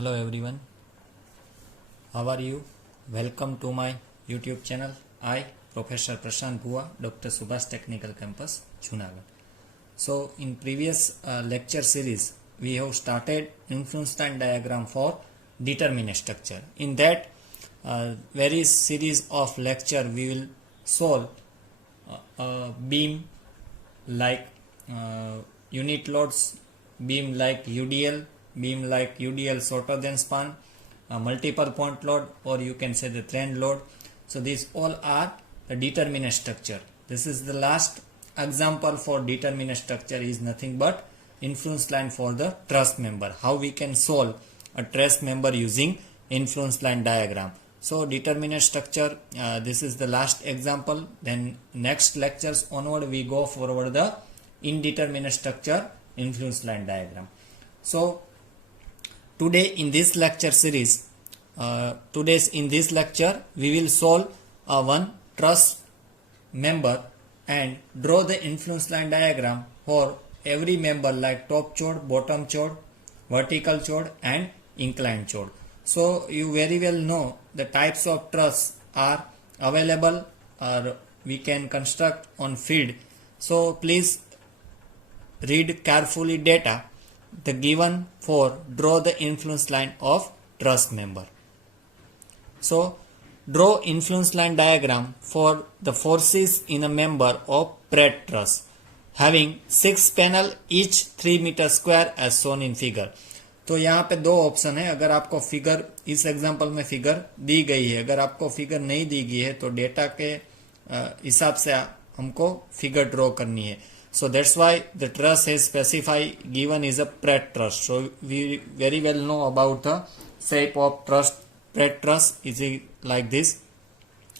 Hello everyone, how are you? Welcome to my YouTube channel. I, Professor Prashant Bua, Dr. Subhash Technical Campus, Junagadh. So in previous lecture series, we have started influence line diagram for determinate structure. In that very series of lecture, we will solve a beam like unit loads, beam like UDL, beam like UDL shorter than span, multiple point load, or you can say the trend load. So these all are the determinate structure. This is the last example for determinate structure is nothing but influence line for the truss member. How we can solve a truss member using influence line diagram. So determinate structure, this is the last example. Then next lectures onward we go forward the indeterminate structure influence line diagram. So today in this lecture series, in this lecture we will solve one truss member and draw the influence line diagram for every member like top chord, bottom chord, vertical chord and inclined chord. So you very well know the types of truss are available or we can construct on field. So please read carefully data the given for draw the influence line of truss member. So draw influence line diagram for the forces in a member of Pratt truss having 6 panel each 3 meter square as shown in figure. तो यहाँ पे दो option है. अगर आपको figure इस example में figure दी गई है, अगर आपको फिगर नहीं दी गई है तो डेटा के हिसाब से हमको फिगर ड्रॉ करनी है. So that's why the truss is specified given is a Pratt truss. So we very well know about the shape of truss. Pratt truss is like this.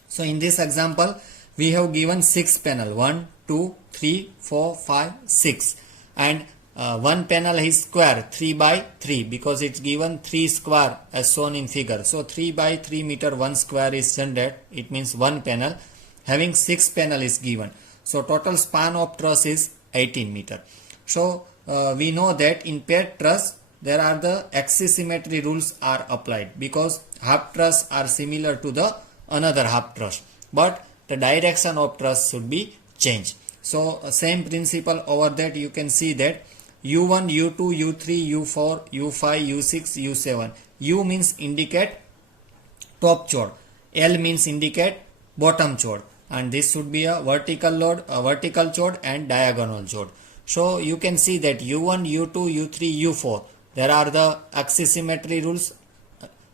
So in this example we have given 6 panel 1, 2, 3, 4, 5, 6 and one panel is square 3 by 3 because it's given 3 square as shown in figure. So 3 by 3 meter 1 square is generated. It means one panel having 6 panel is given. So total span of truss is 18 meter. So we know that in paired truss there are the axis symmetry rules are applied because half truss are similar to the another half truss, but the direction of truss should be changed. So same principle over that you can see that U1, U2, U3, U4, U5, U6, U7. U means indicate top chord, L means indicate bottom chord, and this should be a vertical load, a vertical chord and diagonal chord. So you can see that U1, U2, U3, U4 there are the axis symmetry rules.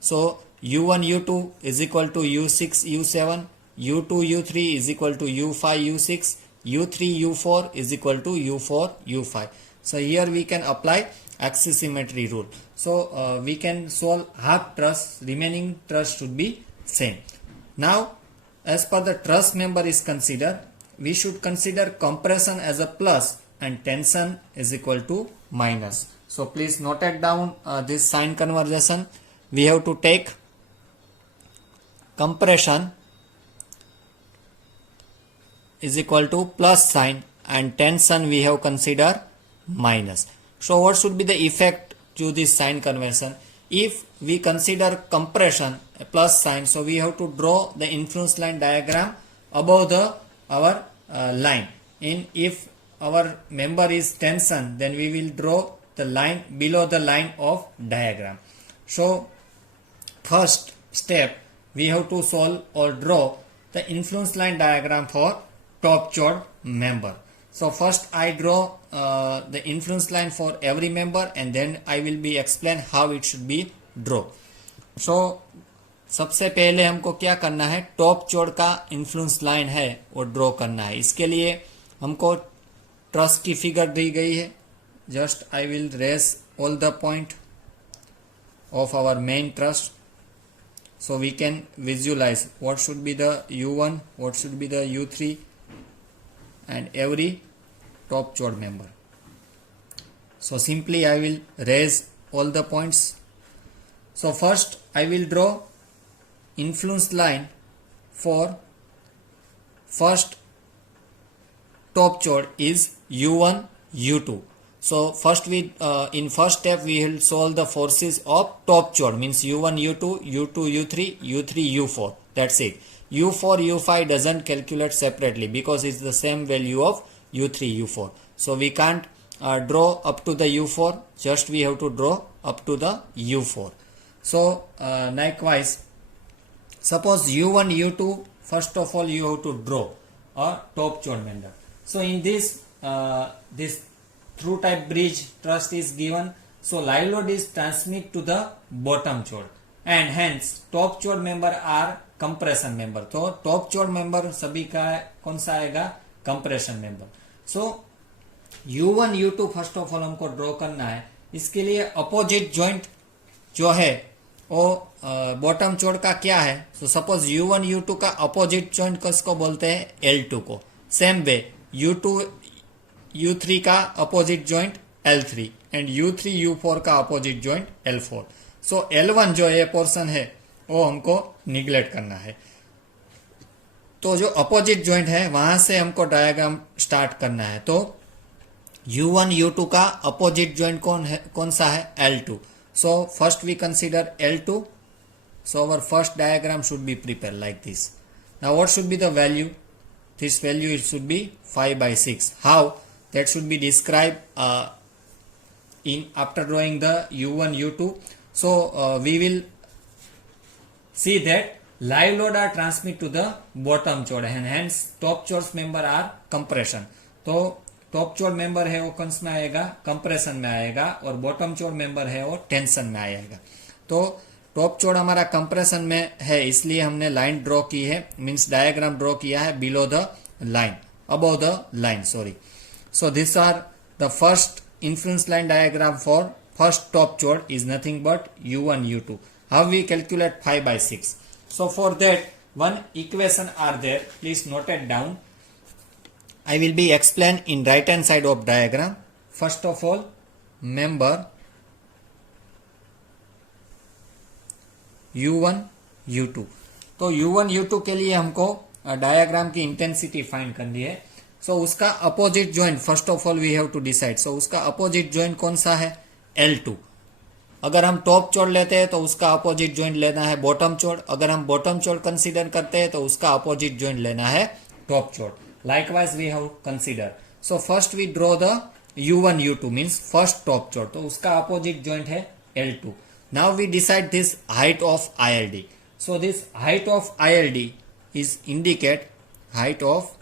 So U1, U2 is equal to U6, U7, U2, U3 is equal to U5, U6, U3, U4 is equal to U4, U5. So here we can apply axis symmetry rule. So we can solve half truss, remaining truss should be same. Now as per the truss member is considered, we should consider compression as a plus and tension is equal to minus. So please note it down this sign conversation. We have to take compression is equal to plus sign and tension we have considered minus. So what should be the effect to this sign convention? If we consider compression a plus sign, so we have to draw the influence line diagram above our line. If our member is tension, then we will draw the line below the line of diagram. So first step we have to solve or draw the influence line diagram for top chord member. So first I draw the influence line for every member and then I will be explain how it should be draw. So सबसे पहले हमको क्या करना है, top चोड़ का influence line है वो draw करना है. इसके लिए हमको ट्रस की फिगर दी गई है. Just I will raise all the point of our main truss so we can visualize what should be the U1, what should be the U3 and every top chord member. So simply I will raise all the points. So first I will draw influence line for first top chord is U1, U2. So first in first step we will solve the forces of top chord, means U1, U2, U2, U3, U3, U4. That's it. U4, U5 doesn't calculate separately because it's the same value of U3, U4. So we can't draw up to the U4, just we have to draw up to the U4. So likewise, suppose U1, U2, first of all you have to draw a top chord member. So in this through type bridge truss is given, so live load is transmit to the bottom chord and hence top chord member are compression member. तो top chord member सभी का कौन सा आएगा, compression member. So U1, U2 first of all हमको draw करना है. इसके लिए अपोजिट ज्वाइंट जो है वो बॉटम चोड़ का क्या है. सो सपोज U1, U2 का अपोजिट ज्वाइंट किसको बोलते हैं, L2 को. सेम वे U2, U3 का opposite joint L3 and U3, U4 का अपोजिट ज्वाइंट L4. सो L1 जो ये पोर्शन है वो हमको निगलेक्ट करना है. तो जो अपोजिट ज्वाइंट है वहां से हमको डायग्राम स्टार्ट करना है. तो U1, U2 का अपोजिट ज्वाइंट कौन सा है, L2. So first we consider L2. So our first diagram should be prepare like this. Now what should be the value, this value it should be 5/6. How that should be described in after drawing the U1, U2. So we will see that live load are transmit to the bottom chord and hence top chords member are compression. तो top chord member है वो कौन में आएगा, compression में आएगा और bottom chord member है वो tension में आएगा. तो टॉप चोड़ हमारा कंप्रेशन में है इसलिए हमने लाइन ड्रॉ की है, मींस डायग्राम ड्रॉ किया है below the line, above the line, sorry. So this are the first influence line diagram for first top chord is nothing but U1, U2. How we calculate 5/6. सो फॉर दैट one equation are there, please note it down. I will be explain in right hand side of diagram. First of all, member U1, U2. तो U1, U2 के लिए हमको diagram की intensity find करनी है. सो उसका opposite joint first of all we have to decide. So उसका opposite joint कौन सा है, L2. अगर हम टॉप चोड़ लेते हैं तो उसका अपोजिट ज्वाइंट लेना है बॉटम चोड़. अगर हम बॉटम चोड़ कंसीडर करते हैं तो उसका अपोजिट ज्वाइंट लेना है top chord. Likewise we have consider. So first we draw the U1, U2 means first top chord. तो उसका अपोजिट ज्वाइंट है L2. Now we decide this height of ILD. So this height of ILD is indicate height of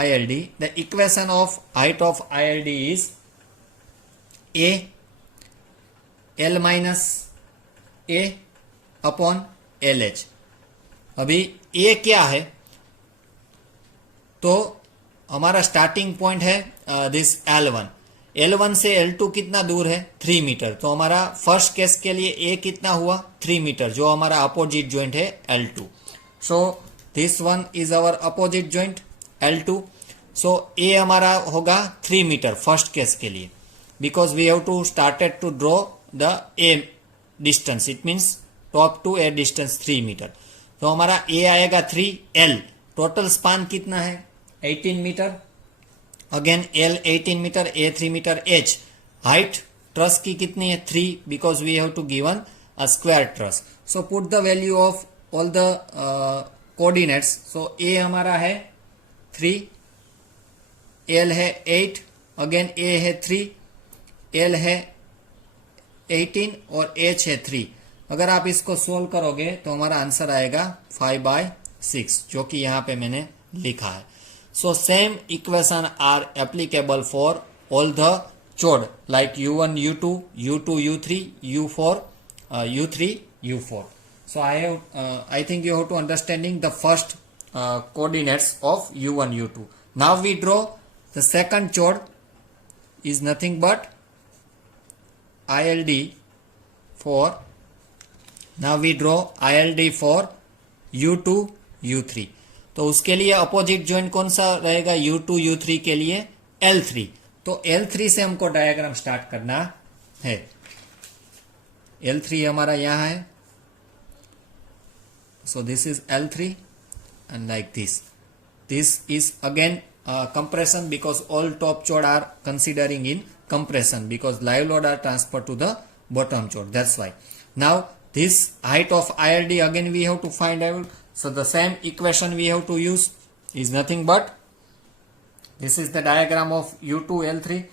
ILD. The equation of height of ILD is A L minus A upon LH. अभी A क्या है, तो हमारा starting point है this L1. L1 से L2 कितना दूर है, 3 मीटर. तो हमारा फर्स्ट केस के लिए A कितना हुआ, 3 मीटर, जो हमारा अपोजिट ज्वाइंट है L2. So this one is our opposite joint L2. So A हमारा होगा 3 मीटर फर्स्ट केस के लिए, because we have to started to draw the A distance. It means top to A distance 3 metre. तो हमारा A आएगा 3. L total span कितना है, 18 metre. Again L 18 metre, A 3 metre, H height truss की कितनी है, 3, because we have to given a square truss. So put the value of all the coordinates. So A हमारा है 3, L है 8, again A है 3, L है 18 और H है 3. अगर आप इसको सोल्व करोगे तो हमारा आंसर आएगा 5/6, जो कि यहाँ पे मैंने लिखा है. So same equation are applicable for all the chord like U1, U2, U2, U3, U4, U3, U4. So I think you have to understanding the first coordinates of U1, U2. Now we draw the second chord is nothing but ILD for. Now we draw ILD for U2, U3. तो उसके लिए opposite joint कौन सा रहेगा, U2, U3 के लिए L3. तो L3 से हमको डायग्राम स्टार्ट करना है. L3 हमारा यहां है. So this is L3 and like this. This is again compression because all top chord are considering in compression because live load are transferred to the bottom chord. That's why. Now this height of ILD again we have to find out. So the same equation we have to use is nothing but this is the diagram of U2 L3.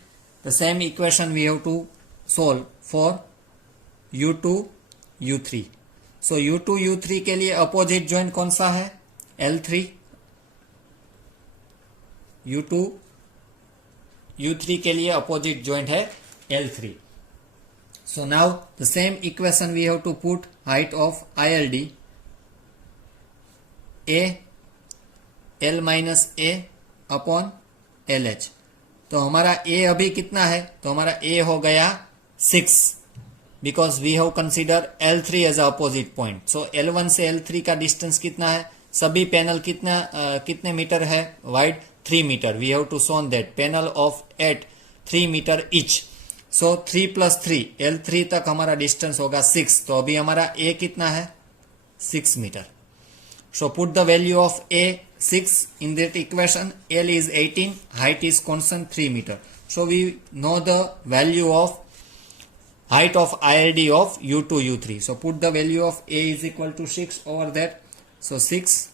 The same equation we have to solve for U2 U3. So U2 U3 के लिए opposite joint कौन सा है? L3. U2 U3 के लिए opposite joint है L3. So now the same equation we have to put height of ILD A L minus A upon LH. तो हमारा A अभी कितना है? तो हमारा A हो गया 6 because we have considered L3 as a opposite point. So L1 से L3 का डिस्टेंस कितना है? सभी पैनल कितने मीटर है? Wide 3 metre. We have to show that panel of at 3 metre each. So 3 plus 3 L3 तक हमारा डिस्टेंस होगा 6. तो अभी हमारा A कितना है? 6 metre. So put the value of A 6 in that equation. L is 18, height is constant 3 meter. So we know the value of height of ILD of U2 U3. So put the value of A is equal to 6 over that. So 6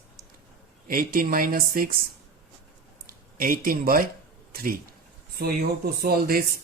18 minus 6 18 by 3. So you have to solve this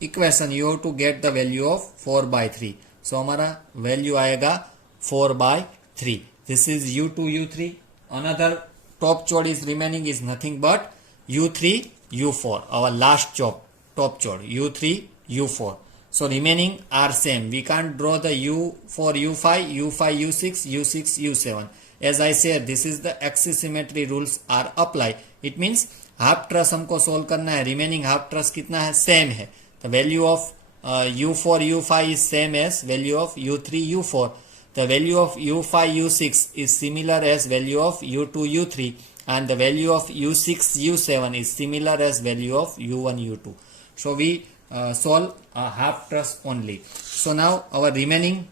equation. You have to get the value of 4 by 3. So हमारा value आएगा 4 by 3. This is U2 U3. Another top chord is remaining is nothing but U3 U4. Our last top chord U3 U4. So remaining are same. We can't draw the U4 U5 U5 U6 U6 U7. As I said, this is the axis symmetry rules are apply. It means half truss हमको solve करना है. Remaining half truss कितना है? Same है. The value of U4 U5 is same as value of U3 U4. The value of U5 U6 is similar as value of U2 U3 and the value of U6 U7 is similar as value of U1 U2. So we solve a half truss only. So now our remaining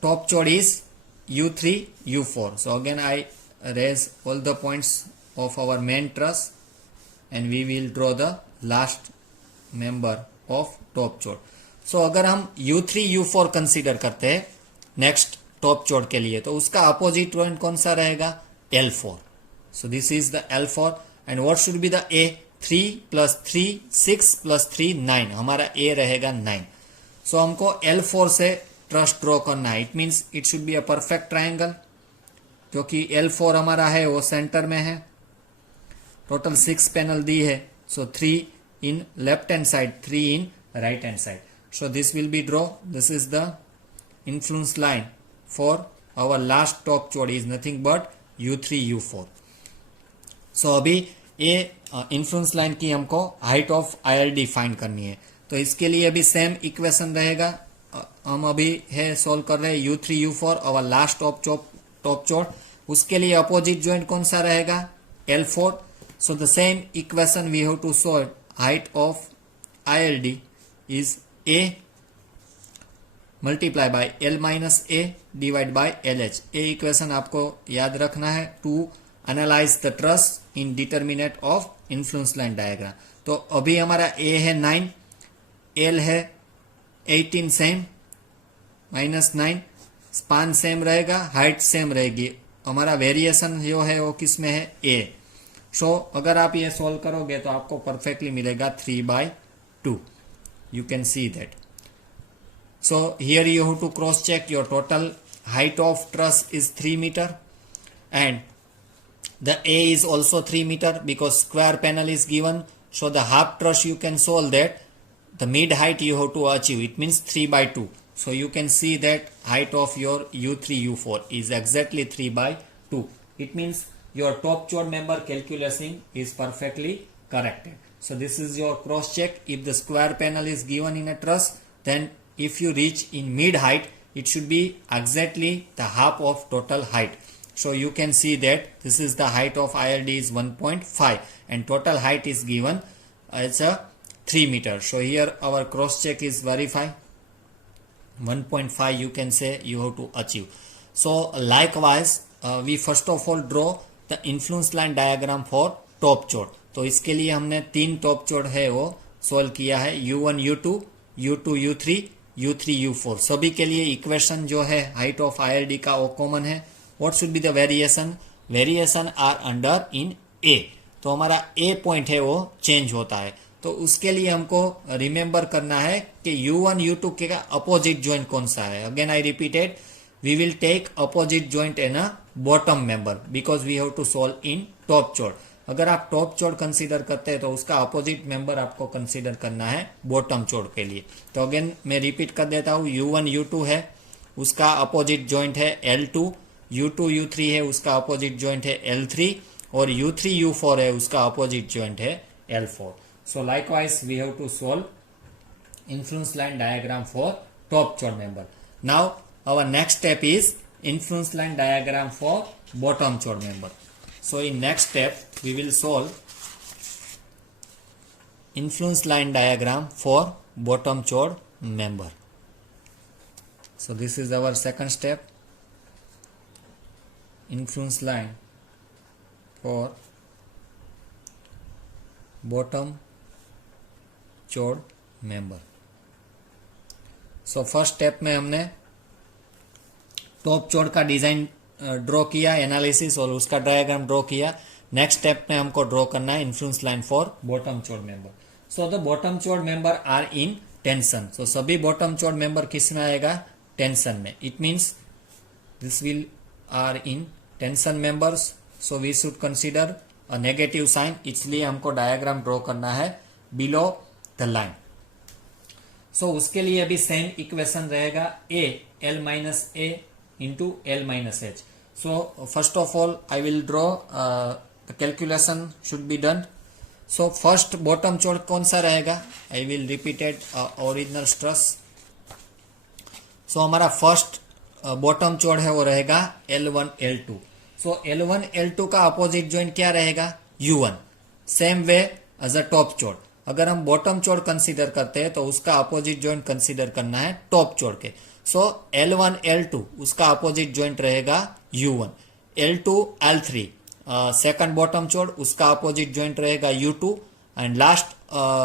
top chord is U3 U4. So again I raise all the points of our main truss and we will draw the last member of top chord. So अगर हम U3 U4 consider करते हैं next top chord के लिए तो उसका opposite point कौन सा रहेगा? L4. So this is the L4 and what should be the A? 3 plus 3 6 plus 3 9. हमारा A रहेगा 9. So हमको L4 से ट्रस ड्रॉ करना है. It means it should be a perfect triangle क्योंकि L4 हमारा है वो सेंटर में है. टोटल 6 पैनल दी है. So 3 in left hand side, 3 in right hand side. So this will be draw. This is the influence line for our last top chord is nothing but U3 U4. So अभी ये influence line की हमको height of ILD find करनी है. तो इसके लिए अभी सेम इक्वेशन रहेगा. हम अभी है सोल्व कर रहे हैं U3 U4 और लास्ट टॉप चोर्ड. उसके लिए अपोजिट ज्वाइंट कौन सा रहेगा? L4. So the same equation we have to solve. Height of ILD is A multiply by L minus A divide by LH. A equation आपको याद रखना है to analyze the truss in determinant of influence line diagram. तो अभी हमारा A है 9, L है 18 same minus 9, span same रहेगा, हाइट सेम रहेगी. हमारा वेरिएशन जो है वो किस में है? A. सो अगर आप ये सोल्व करोगे तो आपको परफेक्टली मिलेगा 3/2. You can see that. So here you have to cross check your total height of truss is 3 meter and the A is also 3 meter because square panel is given. So the half truss you can solve that the mid height you have to achieve. It means 3/2. So you can see that height of your U3 U4 is exactly 3/2. It means your top chord member calculation is perfectly corrected. So this is your cross check. If the square panel is given in a truss, then if you reach in mid height, it should be exactly the half of total height. So you can see that this is the height of ILD is 1.5 and total height is given as a 3 meter. So here our cross check is verify. 1.5 you can say you have to achieve. So likewise we first of all draw the influence line diagram for top chord. तो इसके लिए हमने 3 top चोड़ है वो solve किया है, U1 U2 U2 U3 U3 U4। सभी के लिए इक्वेशन जो है हाइट ऑफ ILD का वो कॉमन है। What should be the variation? Variation are under in A। तो हमारा A पॉइंट है वो चेंज होता है। तो उसके लिए हमको रिमेंबर करना है कि U1 U2 के का अपोजिट ज्वाइंट कौन सा है। Again I repeated, we will take opposite joint in a bottom member because we have to solve in top chord. अगर आप टॉप चोड़ कंसीडर करते हैं तो उसका अपोजिट मेंबर आपको कंसीडर करना है बॉटम चोड़ के लिए। तो अगेन मैं रिपीट कर देता हूँ, U1 U2 है, उसका अपोजिट ज्वाइंट है L2, U2 U3 है, उसका अपोजिट ज्वाइंट है L3, और U3 U4 है, उसका अपोजिट ज्वाइंट है L4। So likewise we have to solve influence line diagram for top chord member. Now our next step is influence line diagram for bottom chord member. So in next step we will solve influence line diagram for bottom chord member. So this is our second step, influence line for bottom chord member. So first step में हमने top चोड़ का design draw किया, analysis और उसका diagram draw किया। Next step में हमको draw करना है influence line for bottom chord member. So the bottom chord member are in tension. So सभी बॉटम चोड़ मेंबर किस में आएगा? टेंशन में। It means this will are in tension members. So we should consider a negative sign, इसलिए हमको diagram draw करना है below the line. सो उसके लिए अभी सेम इक्वेशन रहेगा A L minus A into L minus H। So first of all I will draw the calculation should be done. So first bottom chord कौन सा रहेगा? I will repeated original stress. So हमारा first bottom चोड़ है वो रहेगा L1 L2। सो L1 L2 का opposite joint क्या रहेगा? U1। Same way as a top chord, अगर हम बॉटम चोड़ कंसीडर करते हैं तो उसका अपोजिट ज्वाइंट कंसीडर करना है टॉप चोड़ के। सो L1 L2 उसका अपोजिट ज्वाइंट रहेगा U1। L2 L3 second bottom चोड़, उसका अपोजिट ज्वाइंट रहेगा U2। And last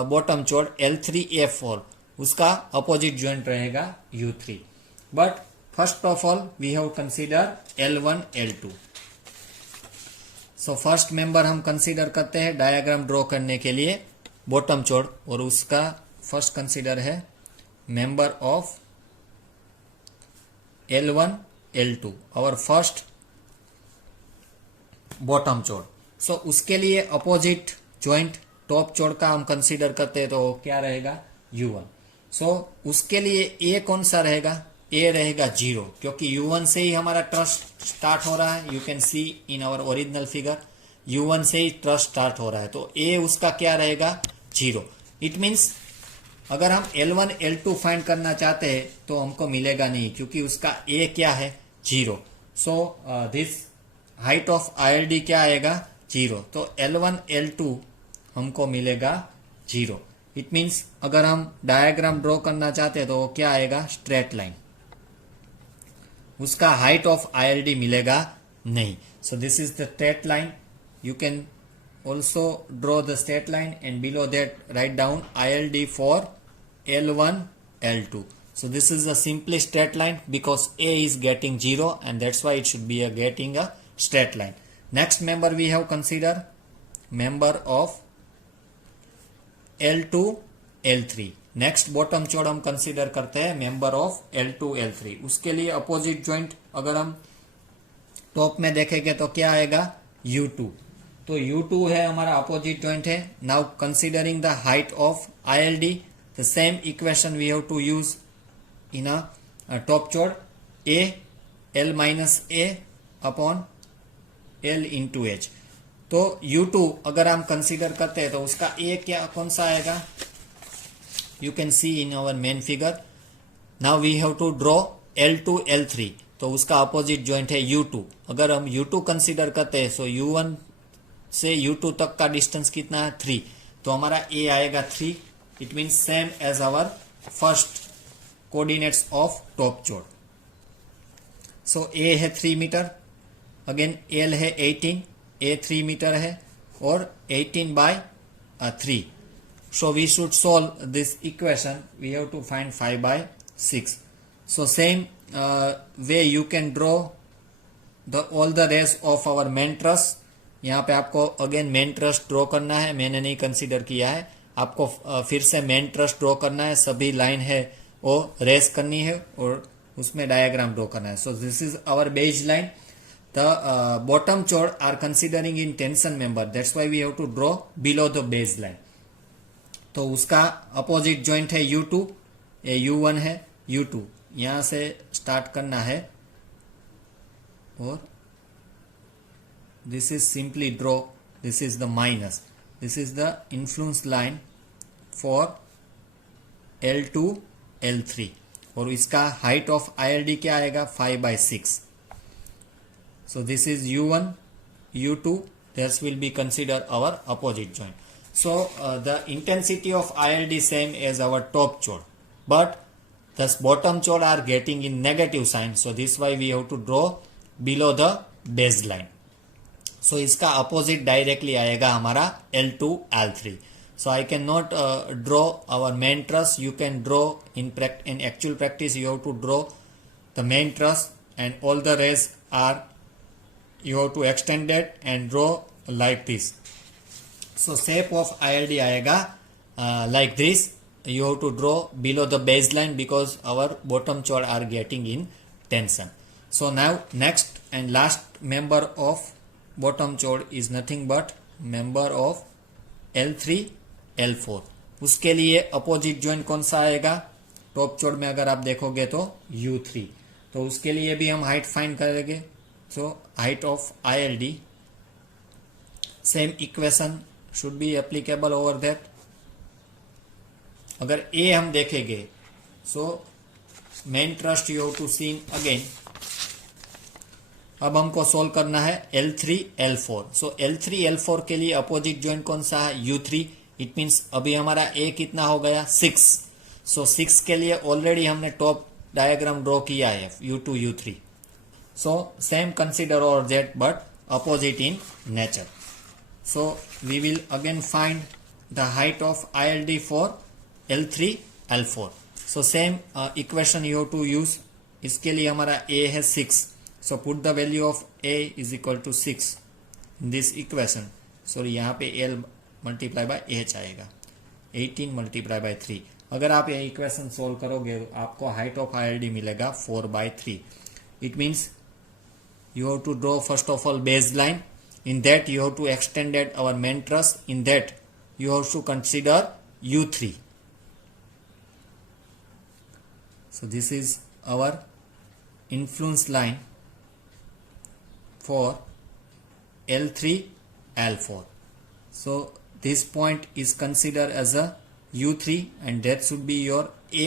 bottom चोड़ L3 A4 उसका अपोजिट ज्वाइंट रहेगा U3। But first of all we have consider L1 L2। So first member हम consider करते हैं diagram draw करने के लिए बॉटम चोड़, और उसका फर्स्ट कंसीडर है मेंबर ऑफ L1 L2, और फर्स्ट बॉटम चोड़। सो उसके लिए अपोजिट ज्वाइंट टॉप चोड़ का हम कंसीडर करते हैं तो क्या रहेगा? U1। सो उसके लिए A कौन सा रहेगा? A रहेगा 0, क्योंकि U1 से ही हमारा ट्रस्ट स्टार्ट हो रहा है। You can see in our original figure U1 से ही ट्रस्ट स्टार्ट हो रहा है, तो A उसका क्या रहेगा? 0। इट मीन्स अगर हम L1 L2 फाइंड करना चाहते हैं तो हमको मिलेगा नहीं, क्योंकि उसका A क्या है? 0। So this height of ILD क्या आएगा? 0। तो L1 L2 हमको मिलेगा 0। इट मीन्स अगर हम डायग्राम ड्रॉ करना चाहते हैं तो वो क्या आएगा? Straight line. उसका हाइट ऑफ ILD मिलेगा नहीं। सो this is the straight line. You can also draw the straight line and below that write down ILD for L1 L2. So this is a simply straight line because A is getting 0 and that's why it should be getting a straight line. Next member we have consider member of L2 L3। Next bottom chord हम consider करते हैं member of L2 L3। उसके लिए opposite joint अगर हम top में देखेंगे तो क्या आएगा? U2। तो U2 है हमारा अपोजिट ज्वाइंट है। Now considering the height of ILD, the same equation we have to use in a top chord. A L minus A upon L into H। तो U2 अगर हम कंसीडर करते हैं तो उसका A क्या कौन सा आएगा? You can see in our main figure. Now we have to draw L2 L3, तो उसका अपोजिट ज्वाइंट है U2। अगर हम U2 कंसीडर करते हैं तो U1 से U2 तक का डिस्टेंस कितना है? 3। तो हमारा A आएगा 3। It means same as our first coordinates of top chord. So A है 3 मीटर, अगेन L है 18, ए 3 मीटर है और 18/3. So we should solve this equation. We have to find 5/6. So same way you can draw all the rays of our main truss. यहाँ पे आपको again main truss draw करना है, मैंने नहीं कंसीडर किया है. आपको फिर से मेन ट्रस ड्रॉ करना है, सभी लाइन है वो रेस करनी है और उसमें डायग्राम ड्रॉ करना है. So this is our base line. The bottom chord are considering in tension member, that's why we have to draw below the base line. तो उसका अपोजिट जॉइंट है U2, ये U1 है, U2 यहां से start करना है और this is simply draw, this is the minus, this is the influence line for L2 L3 और इसका height of ILD क्या आएगा 5/6. so this is U1 U2, this will be considered our opposite joint. So the intensity of ILD same as our top chord, but the bottom chord are getting in negative sign, so this why we have to draw below the baseline. So इसका opposite directly आएगा हमारा L2 L3. So I cannot draw our main truss. You can draw in actual practice. You have to draw the main truss and all the rays are you have to extend it and draw like this. So shape of ILD आएगा like this. You have to draw below the baseline because our bottom chord are getting in tension. So now next and last member of bottom chord is nothing but member of L3 L4. उसके लिए opposite joint कौन सा आएगा top chord में? अगर आप देखोगे तो U3. तो उसके लिए भी हम हाइट फाइंड करेंगे. So height of ILD same equation should be applicable over that. अगर A हम देखेंगे so main truss you have to see again. अब हमको सोल्व करना है L3 L4. सो L3 L4 के लिए अपोजिट जॉइंट कौन सा है? U3. इट मीन्स अभी हमारा A कितना हो गया 6. सो 6 के लिए ऑलरेडी हमने टॉप डायग्राम ड्रॉ किया है U2 U3. So same consider और that but opposite in nature. So we will again find the height of ILD for L3 L4. So same equation you have to use. इसके लिए हमारा A है 6. So put the value of A is equal to 6 in this equation. Sorry यहाँ पे L multiply by H आएगा 18 multiply by 3. अगर आप ये इक्वेशन सोल्व करोगे तो आपको हाइट ऑफ ILD मिलेगा 4/3. It means you have to draw first of all baseline. In that you have to extend our main truss. In that you have to consider U3. So this is our influence line for L3 L4. So this point is considered as a U3 and that should be your A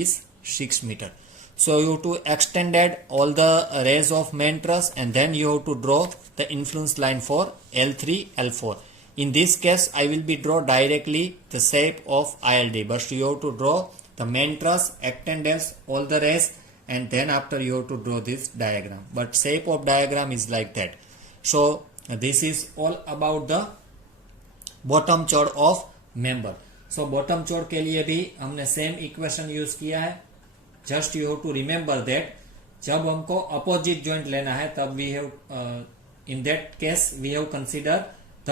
is 6 meter. So you have to extend all the rays of main truss and then you have to draw the influence line for L3 L4. In this case I will be draw directly the shape of ILD, but you have to draw the main truss, extend all the rays and then after you have to draw this diagram, but shape of diagram is like that. So this is all about the bottom chord of member. So bottom chord के लिए भी हमने same equation use किया है. Just you have to remember that जब हमको opposite joint लेना है तब we have in that case we have consider the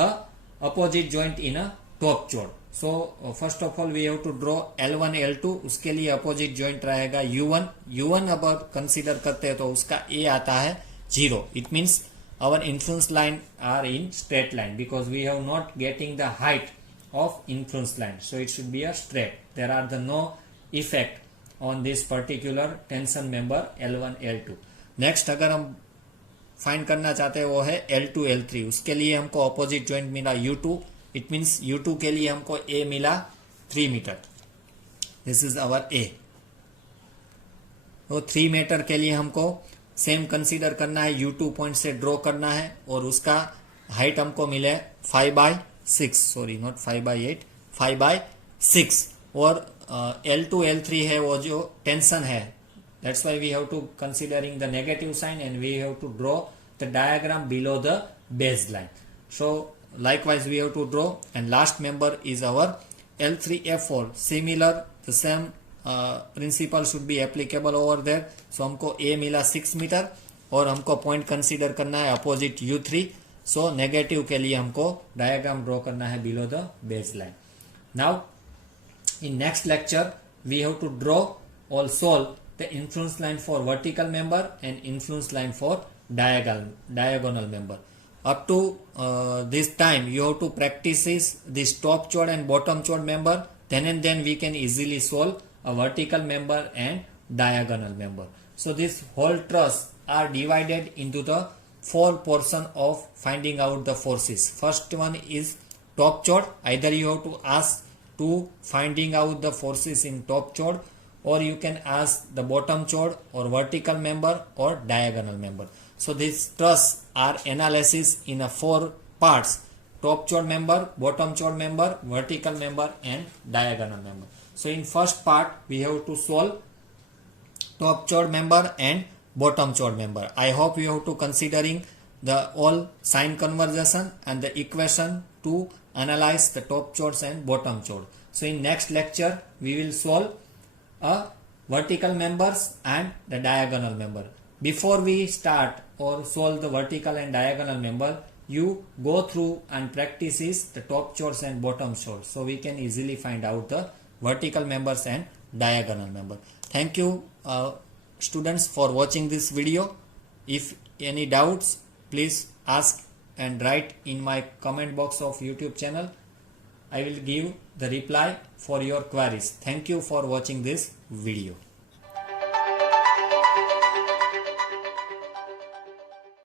opposite joint in a top chord. So first of all we have to draw L1 L2. उसके लिए opposite joint रहेगा U1. U1 अब consider करते हैं तो उसका A आता है 0. It means our influence line are in straight line because we have not getting the height of influence line, so it should be a straight. There are the no effect on this particular tension member L1 L2. next अगर हम find करना चाहते हैं वो है L2 L3. उसके लिए हमको अपोजिट जॉइंट मिला U2. इट मीन्स U2 के लिए हमको A मिला 3 metre. This is our A. तो 3 मीटर के लिए हमको सेम कंसीडर करना है. U2 पॉइंट से ड्रॉ करना है और उसका हाइट हमको मिले 5/6. Sorry not 5/8, 5/6. और L2 L3 है वो जो टेंशन है. That's why we have to considering the negative sign and we have to draw the diagram below the baseline. So likewise we have to draw, and last member is our L3F4. Similar, the same principle should be applicable over there. So हमको A मिला 6 metre और हमको point consider करना है opposite U3. So negative के लिए हमको diagram draw करना है below the base line. Now in next lecture we have to draw और solve the influence line for vertical member and influence line for diagonal member. Up to this time you have to practice this top chord and bottom chord member. Then and then we can easily solve a vertical member and diagonal member. So this whole truss are divided into the 4 portion of finding out the forces. First one is top chord. Either you have to ask to finding out the forces in top chord, or you can ask the bottom chord or vertical member or diagonal member. So this truss are analysis in a 4 parts: top chord member, bottom chord member, vertical member and diagonal member. So in first part we have to solve top chord member and bottom chord member. I hope you have to considering the all sign conversion and the equation to analyze the top chords and bottom chord. So in next lecture we will solve a vertical members and the diagonal member. Before we start or solve the vertical and diagonal member, you go through and practices the top chords and bottom chords, so we can easily find out the vertical members and diagonal member. Thank you students for watching this video. If any doubts, please ask and write in my comment box of YouTube channel. I will give the reply for your queries. Thank you for watching this video.